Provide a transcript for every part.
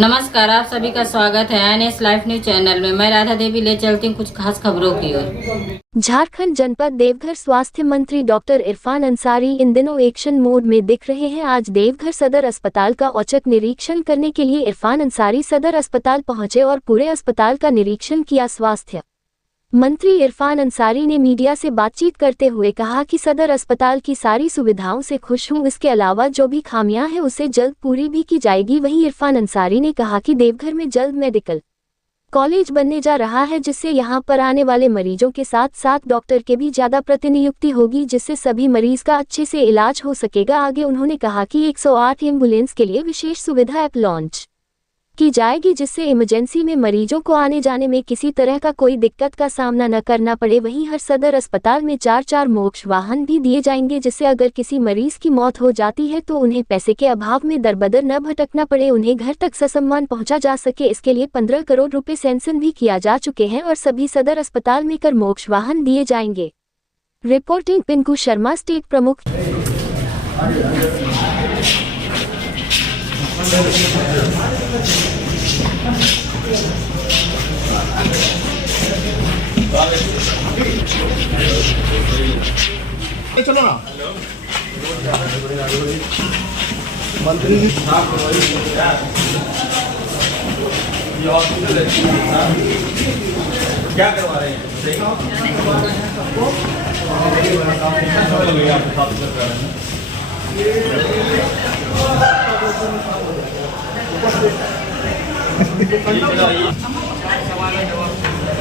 नमस्कार, आप सभी का स्वागत है एनएस लाइफ न्यूज चैनल में। मैं राधा देवी ले चलती हूँ कुछ खास खबरों की ओर। झारखंड जनपद देवघर स्वास्थ्य मंत्री डॉक्टर इरफान अंसारी इन दिनों एक्शन मोड में दिख रहे हैं। आज देवघर सदर अस्पताल का औचक निरीक्षण करने के लिए इरफान अंसारी सदर अस्पताल पहुंचे और पूरे अस्पताल का निरीक्षण किया। स्वास्थ्य मंत्री इरफान अंसारी ने मीडिया से बातचीत करते हुए कहा कि सदर अस्पताल की सारी सुविधाओं से खुश हूं, इसके अलावा जो भी खामियां हैं उसे जल्द पूरी भी की जाएगी। वहीं इरफान अंसारी ने कहा कि देवघर में जल्द मेडिकल कॉलेज बनने जा रहा है, जिससे यहां पर आने वाले मरीजों के साथ साथ डॉक्टर के भी ज्यादा प्रतिनियुक्ति होगी, जिससे सभी मरीज का अच्छे से इलाज हो सकेगा। आगे उन्होंने कहा कि 108 एम्बुलेंस के लिए विशेष सुविधा ऐप लॉन्च की जाएगी, जिससे इमरजेंसी में मरीजों को आने जाने में किसी तरह का कोई दिक्कत का सामना न करना पड़े। वहीं हर सदर अस्पताल में 4 मोक्ष वाहन भी दिए जाएंगे, जिससे अगर किसी मरीज की मौत हो जाती है तो उन्हें पैसे के अभाव में दरबदर न भटकना पड़े, उन्हें घर तक ससम्मान पहुंचा जा सके। इसके लिए 15 करोड़ रुपए सैंक्शन भी किया जा चुके हैं और सभी सदर अस्पताल में कर मोक्ष वाहन दिए जाएंगे। रिपोर्टिंग पिंकू शर्मा, स्टेट प्रमुख। चलो ना मंत्री जी क्या करवा रहे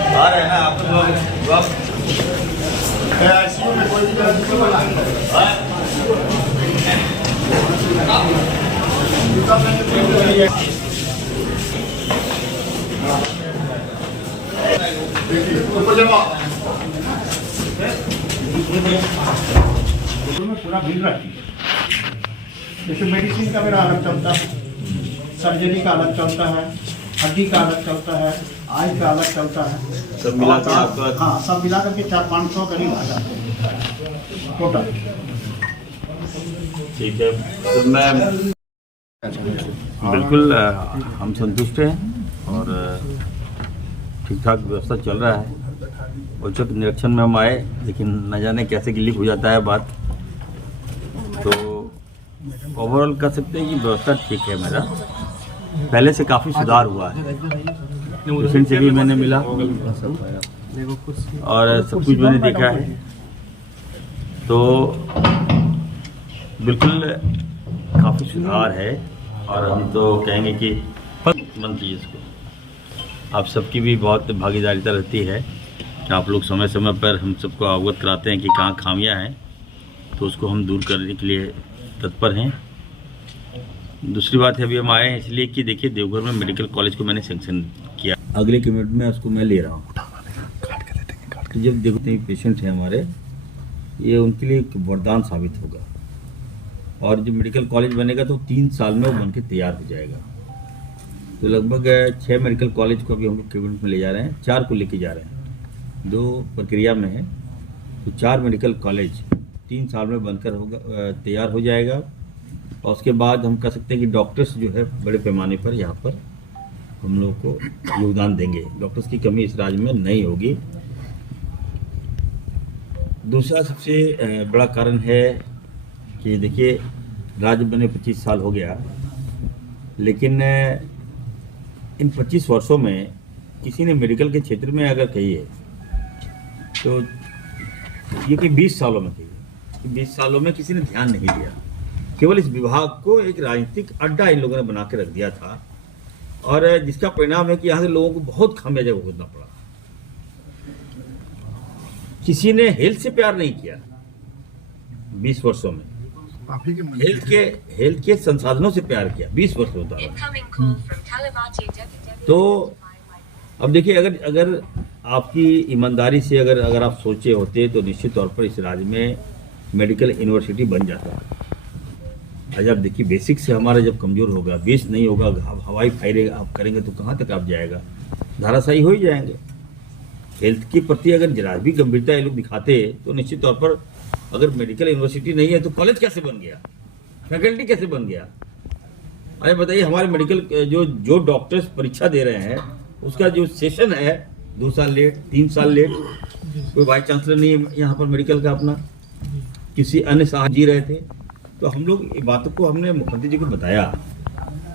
आ रहे हैं ना आप लोग। आईसीयू में कोई पूरा भीड़ रहती है। जैसे मेडिसिन का मेरा अलग चलता है, सर्जरी का अलग चलता है, हड्डी का अलग चलता है, आई का अलग चलता है। सब मिला कर आपका? हाँ, सब मिला करके 400-500 करीब आ जाते हैं टोटल। ठीक है, तो मैं बिल्कुल हम संतुष्ट हैं और ठीक ठाक व्यवस्था चल रहा है। औचक निरीक्षण में हम आए, लेकिन न जाने कैसे लीक हो जाता है बात। तो ओवरऑल कह सकते हैं कि व्यवस्था ठीक है। मेरा पहले से काफ़ी सुधार हुआ है। पेशेंट से भी मैंने मिला और सब कुछ मैंने देखा है, तो बिल्कुल काफ़ी सुधार है। और हम तो कहेंगे कि मंत्री इसको आप सबकी भी बहुत भागीदारिता रहती है। आप लोग समय समय पर हम सबको अवगत कराते हैं कि कहाँ खामियां हैं, तो उसको हम दूर करने के लिए तत्पर हैं। दूसरी बात है, अभी हम आए हैं इसलिए कि देखिए देवघर में मेडिकल कॉलेज को मैंने सैंक्शन किया, अगले कमिट में उसको मैं ले रहा हूँ। तो जब देखते हैं पेशेंट हैं हमारे, ये उनके लिए एक वरदान साबित होगा। और जब मेडिकल कॉलेज बनेगा तो 3 साल में वो बन के तैयार हो जाएगा। तो लगभग 6 मेडिकल कॉलेज को अभी हम लोग कैबिनेट में ले जा रहे हैं, 4 को लेके जा रहे हैं, 2 प्रक्रिया में है। तो 4 मेडिकल कॉलेज 3 साल में बनकर होगा, तैयार हो जाएगा। और उसके बाद हम कह सकते हैं कि डॉक्टर्स जो है बड़े पैमाने पर यहाँ पर हम लोग को योगदान देंगे। डॉक्टर्स की कमी इस राज्य में नहीं होगी। दूसरा सबसे बड़ा कारण है कि देखिए राज्य बने 25 साल हो गया, लेकिन इन 25 वर्षों में किसी ने मेडिकल के क्षेत्र में अगर कहिए तो ये कि 20 सालों में कहिए, 20 सालों में किसी ने ध्यान नहीं दिया। केवल इस विभाग को एक राजनीतिक अड्डा इन लोगों ने बना के रख दिया था, और जिसका परिणाम है कि यहाँ के लोगों को बहुत खामियाजा भुगतना पड़ा। किसी ने हेल्थ से प्यार नहीं किया 20 वर्षों में। हेल्थ के संसाधनों से प्यार किया 20 वर्ष होता है। तो अब देखिए, अगर आपकी ईमानदारी से अगर आप सोचे होते तो निश्चित तौर पर इस राज्य में मेडिकल यूनिवर्सिटी बन जाता। आज आप देखिए, बेसिक से हमारा जब कमजोर होगा, बेस नहीं होगा, हवाई फायरिंग आप करेंगे तो कहाँ तक आप जाएगा, धाराशायी हो ही जाएंगे। हेल्थ के प्रति अगर जरा भी गंभीरता ये लोग दिखाते तो निश्चित तौर पर अगर मेडिकल यूनिवर्सिटी नहीं है तो कॉलेज कैसे बन गया, फैकल्टी कैसे बन गया, अरे बताइए, हमारे मेडिकल जो डॉक्टर्स परीक्षा दे रहे हैं उसका जो सेशन है 2 साल लेट, 3 साल लेट। कोई वाइस चांसलर नहीं है यहाँ पर मेडिकल का अपना, किसी अन्य साहब जी रहे थे। तो हम लोग ये बातों को हमने मुख्यमंत्री जी को बताया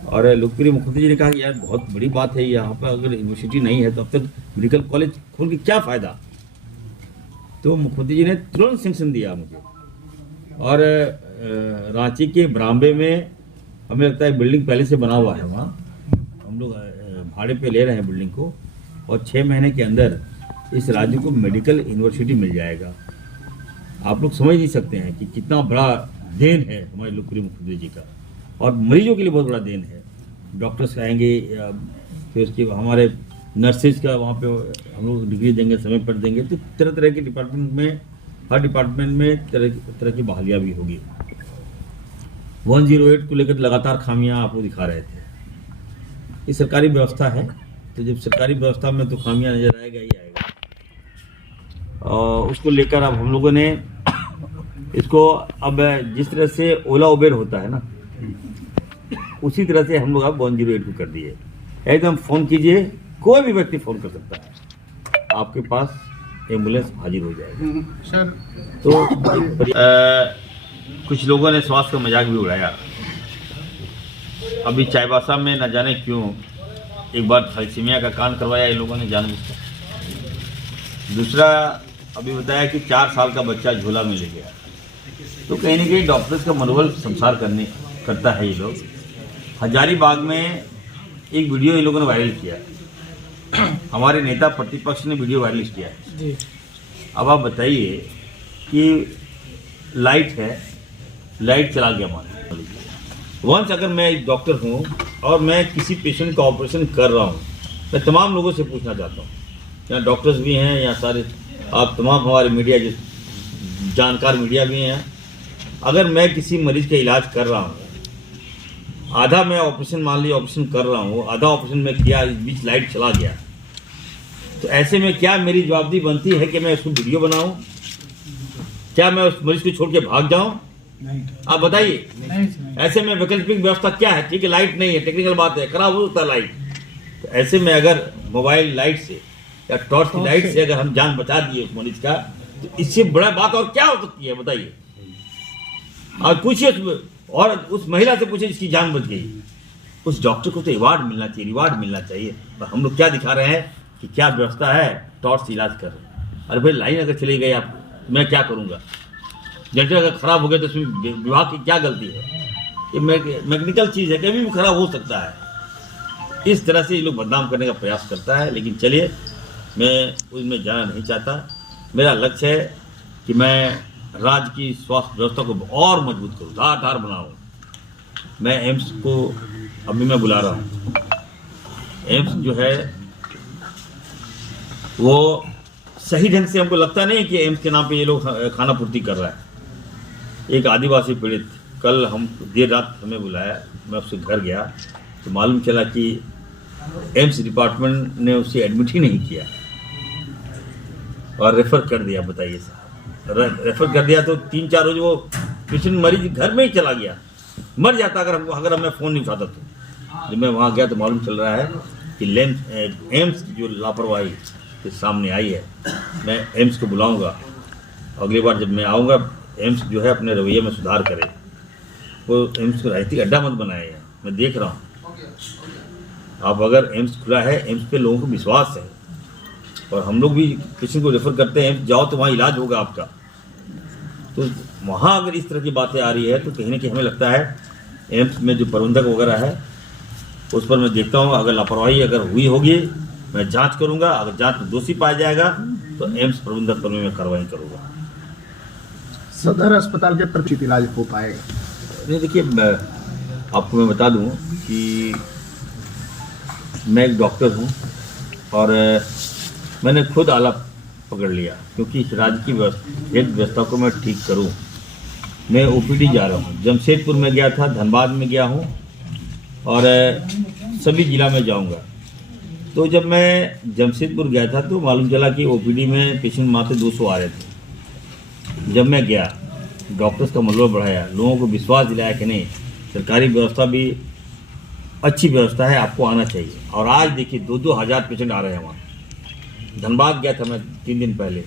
और लोकप्रिय मुख्यमंत्री जी ने कहा कि यार बहुत बड़ी बात है, यहाँ पर अगर यूनिवर्सिटी नहीं है तो अब तक मेडिकल कॉलेज खोल के क्या फ़ायदा। तो मुख्यमंत्री जी ने तुरंत सैंक्शन दिया मुझे। और रांची के बरामबे में हमें लगता है बिल्डिंग पहले से बना हुआ है, वहाँ हम लोग भाड़े पे ले रहे हैं बिल्डिंग को, और 6 महीने के अंदर इस राज्य को मेडिकल यूनिवर्सिटी मिल जाएगा। आप लोग समझ नहीं सकते हैं कि कितना बड़ा देन है हमारे लोकप्रिय मुख्यमंत्री जी का, और मरीजों के लिए बहुत बड़ा देन है। डॉक्टर्स आएंगे, फिर उसके हमारे नर्सेज का वहाँ पे हम लोग डिग्री देंगे, समय पर देंगे। तो तरह तरह के डिपार्टमेंट में, हर डिपार्टमेंट में तरह की बहालियाँ भी होगी। 108 को लेकर लगातार खामियां आप लोग दिखा रहे थे। ये सरकारी व्यवस्था है, तो जब सरकारी व्यवस्था में तो खामियां नजर आएगा ही आएगा। और उसको लेकर अब हम लोगों ने इसको, अब जिस तरह से ओला उबेर होता है ना, उसी तरह से हम लोग अब 108 को कर दिए। एकदम फ़ोन कीजिए, कोई भी व्यक्ति फ़ोन कर सकता है, आपके पास एम्बुलेंस हाजिर हो जाएगी। सर तो कुछ लोगों ने स्वास्थ्य का मजाक भी उड़ाया। अभी चाईबासा में न जाने क्यों एक बार थैलेसीमिया का कांड करवाया इन लोगों ने जानबूझकर। दूसरा अभी बताया कि 4 साल का बच्चा झोला में ले गया। तो कहीं ना कहीं डॉक्टर्स का मनोबल संसार करता है ये लोग। हजारीबाग में एक वीडियो इन लोगों ने वायरल किया, हमारे नेता प्रतिपक्ष ने वीडियो वायरल किया है। अब आप बताइए कि लाइट है, लाइट चला गया मान लीजिए। वंस अगर मैं एक डॉक्टर हूँ और मैं किसी पेशेंट का ऑपरेशन कर रहा हूँ, मैं तमाम लोगों से पूछना चाहता हूँ, यहाँ डॉक्टर्स भी हैं, यहाँ सारे आप तमाम हमारे मीडिया जो जानकार मीडिया भी हैं, अगर मैं किसी मरीज का इलाज कर रहा हूँ, आधा मैं ऑपरेशन मान लीजिए ऑपरेशन कर रहा हूँ, आधा ऑपरेशन में किया, इस बीच लाइट चला गया, तो ऐसे में क्या मेरी जवाबदेही बनती है कि मैं उसको वीडियो बनाऊं? क्या मैं उस मरीज को छोड़ के भाग जाऊं? आप बताइए। ऐसे में वैकल्पिक व्यवस्था क्या है? ठीक है, लाइट नहीं है, टेक्निकल बात है, खराब हो सकता है लाइट। तो ऐसे में अगर मोबाइल लाइट से या टॉर्च की लाइट से अगर हम जान बचा दिए उस मरीज का, तो इससे बड़ा बात और क्या हो सकती है बताइए। और पूछिए, और उस महिला से पूछिए जिसकी जान बच गई, उस डॉक्टर को तो अवार्ड मिलना चाहिए, रिवार्ड मिलना चाहिए। पर हम लोग क्या दिखा रहे हैं कि क्या व्यवस्था है, टॉर्च से इलाज कर रहे हैं। अरे भाई, लाइन अगर चली गई आप, मैं क्या करूँगा? जनरेटर अगर खराब हो गया तो इसमें विभाग की क्या गलती है? ये मैकेनिकल चीज़ है, कभी भी खराब हो सकता है। इस तरह से ये लोग बदनाम करने का प्रयास करता है। लेकिन चलिए, मैं उसमें जाना नहीं चाहता। मेरा लक्ष्य है कि मैं राज्य की स्वास्थ्य व्यवस्था को और मजबूत करूँ, धार बनाऊँ। मैं एम्स को अभी मैं बुला रहा हूँ। एम्स जो है वो सही ढंग से, हमको लगता नहीं कि एम्स के नाम पे ये लोग खाना पूर्ति कर रहा है। एक आदिवासी पीड़ित, कल हम देर रात हमें बुलाया, मैं उसके घर गया तो मालूम चला कि एम्स डिपार्टमेंट ने उसे एडमिट ही नहीं किया और रेफ़र कर दिया। बताइए साहब, रेफ़र कर दिया तो 3-4 रोज वो पेशेंट मरीज घर में ही चला गया, मर जाता अगर मैं फ़ोन नहीं उठाता। तो जब मैं वहाँ गया तो मालूम चल रहा है कि एम्स की जो लापरवाही के सामने आई है। मैं एम्स को बुलाऊंगा, अगली बार जब मैं आऊँगा, एम्स जो है अपने रवैये में सुधार करे। वो एम्स को राजनीतिक अड्डा मत बनाए हैं, मैं देख रहा हूँ। अब अगर एम्स खुला है, एम्स पे लोगों को विश्वास है, और हम लोग भी किसी को रेफर करते हैं, एम्स जाओ तो वहाँ इलाज होगा आपका। तो वहाँ अगर इस तरह की बातें आ रही है तो कहीं ना कहीं हमें लगता है एम्स में जो प्रबंधक वगैरह है उस पर मैं देखता हूँ, अगर लापरवाही अगर हुई होगी मैं जांच करूंगा। अगर जांच में दोषी पाया जाएगा तो एम्स प्रबंधक पर मैं कार्रवाई करूंगा। सदर अस्पताल के प्रचित इलाज हो पाएगा? नहीं, देखिए, आपको मैं बता दूं कि मैं एक डॉक्टर हूं और मैंने खुद आला पकड़ लिया, क्योंकि इस राज्य की हेल्थ व्यवस्था को मैं ठीक करूं। मैं ओपीडी जा रहा हूं, जमशेदपुर में गया था, धनबाद में गया हूं और सभी जिला में जाऊंगा। तो जब मैं जमशेदपुर गया था तो मालूम चला कि ओपीडी में पेशेंट मात्र 200 आ रहे थे। जब मैं गया, डॉक्टर्स का मनोबल बढ़ाया, लोगों को विश्वास दिलाया कि नहीं, सरकारी व्यवस्था भी अच्छी व्यवस्था है, आपको आना चाहिए। और आज देखिए 2-2 हज़ार पेशेंट आ रहे हैं वहाँ। धनबाद गया था मैं 3 दिन पहले,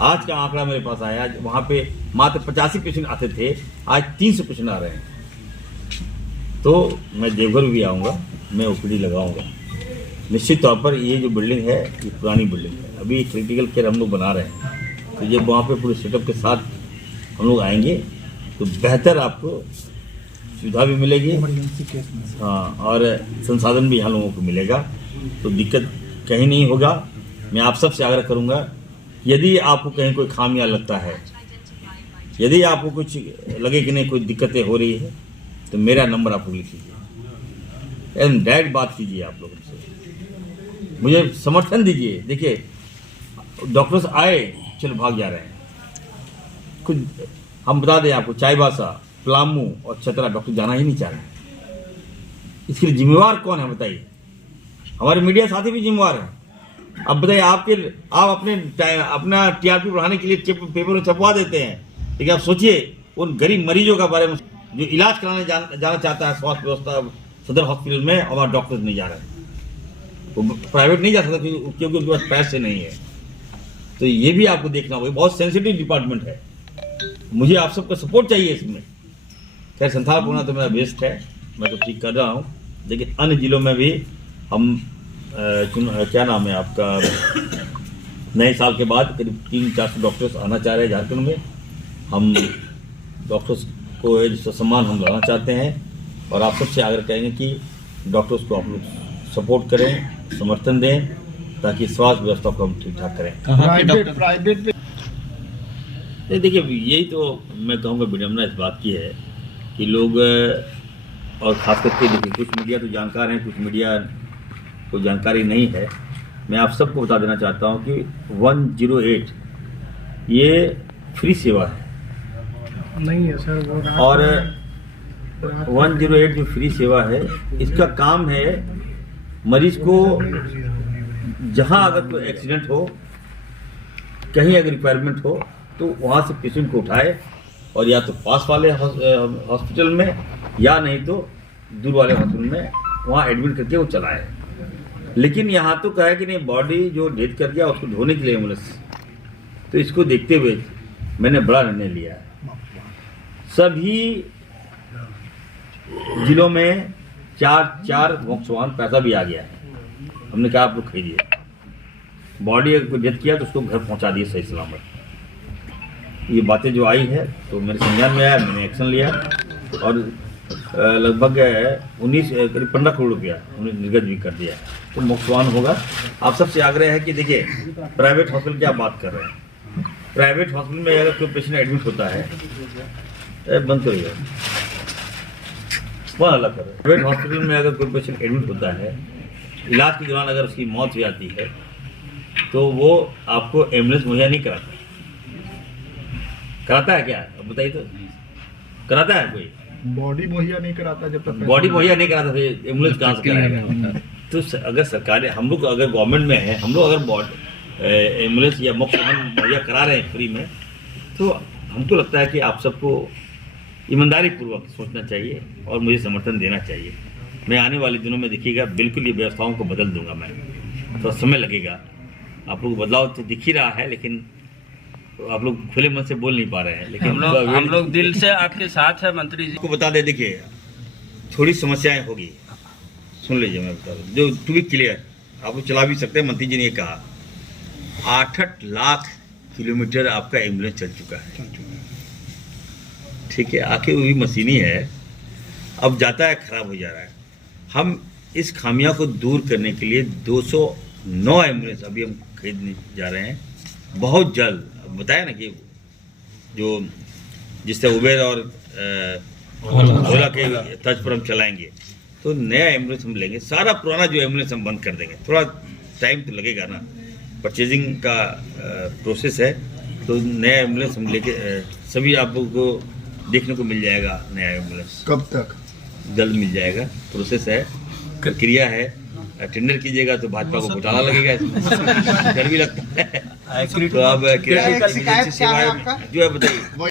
आज का आंकड़ा मेरे पास आया, आज वहाँ पे मात्र 85 पेशेंट आते थे, आज 300 पेशेंट आ रहे हैं। तो मैं देवघर भी आऊँगा, मैं ओपीडी लगाऊंगा। निश्चित तौर पर ये जो बिल्डिंग है ये पुरानी बिल्डिंग है, अभी क्रिटिकल केयर हम लोग बना रहे हैं। तो जब वहाँ पे पूरे सेटअप के साथ हम लोग आएंगे तो बेहतर आपको सुविधा भी मिलेगी, हाँ, और संसाधन भी यहाँ लोगों को मिलेगा, तो दिक्कत कहीं नहीं होगा। मैं आप सबसे आग्रह करूँगा, यदि आपको कहीं कोई खामियां लगता है, यदि आपको कुछ लगे कि नहीं कोई दिक्कतें हो रही है, तो मेरा नंबर आप लिख लीजिए, एकदम डायरेक्ट बात कीजिए आप लोगों से, मुझे समर्थन दीजिए। देखिए डॉक्टर्स आए, चलो भाग जा रहे हैं, कुछ हम बता दें आपको, चाईबासा, पलामू और चतरा डॉक्टर जाना ही नहीं चाह रहे। इसके लिए जिम्मेवार कौन है बताइए? हमारे मीडिया साथी भी जिम्मेवार हैं। अब बताइए, आप अपना टीआरपी बढ़ाने के लिए पेपर में छपवा देते हैं, लेकिन आप सोचिए उन गरीब मरीजों का बारे में जो इलाज कराने जाना चाहता है स्वास्थ्य व्यवस्था सदर हॉस्पिटल में, और वहाँ डॉक्टर्स नहीं जा रहे, वो प्राइवेट नहीं जा सकता क्योंकि उनके पास पैसे नहीं है। तो ये भी आपको देखना होगा, बहुत सेंसिटिव डिपार्टमेंट है, मुझे आप सबका सपोर्ट चाहिए इसमें। खैर संथाल होना तो मेरा बेस्ट है, मैं तो ठीक कर रहा हूँ, लेकिन अन्य जिलों में भी हम क्या नाम है आपका, नए साल के बाद करीब 300-400 डॉक्टर्स आना चाह रहे हैं झारखंड में। हम डॉक्टर्स को जिसका सम्मान हम लाना चाहते हैं, और आप सबसे आग्रह करेंगे कि डॉक्टर्स को आप लोग सपोर्ट करें, समर्थन दें, ताकि स्वास्थ्य व्यवस्था को हम ठीक ठाक करें। प्राइवेट देखिए यही तो मैं कहूँगा विडम्बना इस बात की है कि लोग, और खास करके देखिए कुछ मीडिया तो जानकार हैं, कुछ मीडिया को जानकारी नहीं है। मैं आप सबको बता देना चाहता हूँ कि 108 ये फ्री सेवा है, नहीं है सर वो, और 108 जो फ्री सेवा है, इसका काम है मरीज को जहाँ अगर कोई एक्सीडेंट हो, कहीं अगर रिक्वायरमेंट हो, तो वहाँ से पेशेंट को उठाए और या तो पास वाले हॉस्पिटल में या नहीं तो दूर वाले हॉस्पिटल में वहाँ एडमिट करके वो चलाए। लेकिन यहाँ तो कहा है कि नहीं, बॉडी जो डेथ कर गया उसको ढोने के लिए एम्बुलेंस। तो इसको देखते हुए मैंने बड़ा निर्णय लिया है, सभी जिलों में 4 मोक्ष वाहन पैसा भी आ गया है। हमने कहा आप लोग खरीदिए, बॉडी अगर कोई डेथ किया तो उसको घर पहुंचा दिए सही सलामत। ये बातें जो आई है तो मेरे संज्ञान में आया, मैंने एक्शन लिया, और लगभग 15 करोड़ रुपया उन्हें निर्गत भी कर दिया। तो मोक्षवान होगा। आप सबसे आग्रह है कि देखिए, प्राइवेट हॉस्पिटल की आप बात कर रहे हैं, प्राइवेट हॉस्पिटल में अगर कोई पेशेंट एडमिट होता है, बंद करिए, वह अलग कर रहे हैं। प्राइवेट हॉस्पिटल में अगर कोई पेशेंट एडमिट होता है, इलाज के दौरान अगर उसकी मौत हो जाती है, तो वो आपको एम्बुलेंस मुहैया नहीं कराता। कराता है क्या? अब बताइए तो, कराता है कोई? बॉडी मुहैया नहीं कराता, जब तक बॉडी मुहैया नहीं कराता तो एम्बुलेंस कहाँ से कराएगा? तो अगर सरकार, हम लोग अगर गवर्नमेंट में है, हम लोग अगर एम्बुलेंस या मुफ्त वाहन मुहैया करा रहे हैं फ्री में, तो हमको लगता है कि आप सबको ईमानदारी पूर्वक सोचना चाहिए और मुझे समर्थन देना चाहिए। मैं आने वाले दिनों में देखिएगा बिल्कुल ये व्यवस्थाओं को बदल दूंगा। मैं थोड़ा समय लगेगा, आप लोग बदलाव तो दिख ही रहा है, लेकिन आप लोग खुले मन से बोल नहीं पा रहे हैं। लेकिन हम लोग दिल से आपके साथ है मंत्री जी। को बता दे, देखिए थोड़ी समस्याएं होगी, सुन लीजिए मैं बता दूं, जो टू बी क्लियर, आप लोग चला भी सकते हैं। मंत्री जी ने ये कहा 8 लाख किलोमीटर आपका एम्बुलेंस चल चुका है, ठीक है, आखिर वो भी मशीनी है, अब जाता है खराब हो जा रहा है। हम इस खामियां को दूर करने के लिए 209 एम्बुलेंस अभी हम खरीदने जा रहे हैं बहुत जल्द। बताया ना कि जो जिससे उबेर और ओला के तर्ज पर हम चलाएंगे, तो नया एम्बुलेंस हम लेंगे। सारा पुराना जो एम्बुलेंस हम बंद कर देंगे, थोड़ा टाइम तो लगेगा ना, परचेजिंग का प्रोसेस है। तो नया एम्बुलेंस हम लेके सभी आप लोगों को देखने को मिल जाएगा। नया एम्बुलेंस कब तक? जल्द मिल जाएगा, प्रोसेस है, प्रक्रिया है। टेंडर कीजिएगा तो भाजपा को घोटाला लगेगा, इसमें डर भी लगता है। तो अब शिकायत क्या है आपका? जो है बताइए।